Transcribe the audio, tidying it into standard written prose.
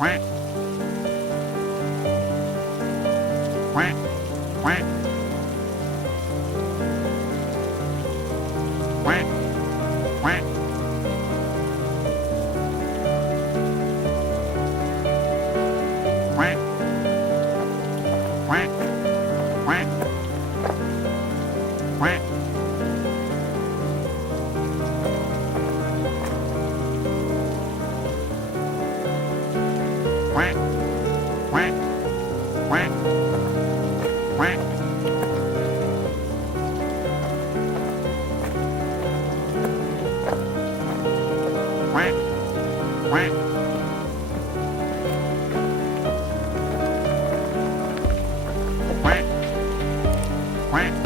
quack, quack, quack, quack, quack, quack, quack, quack, quack, quack, quack, quack, quack, quack, quack, quack, quack.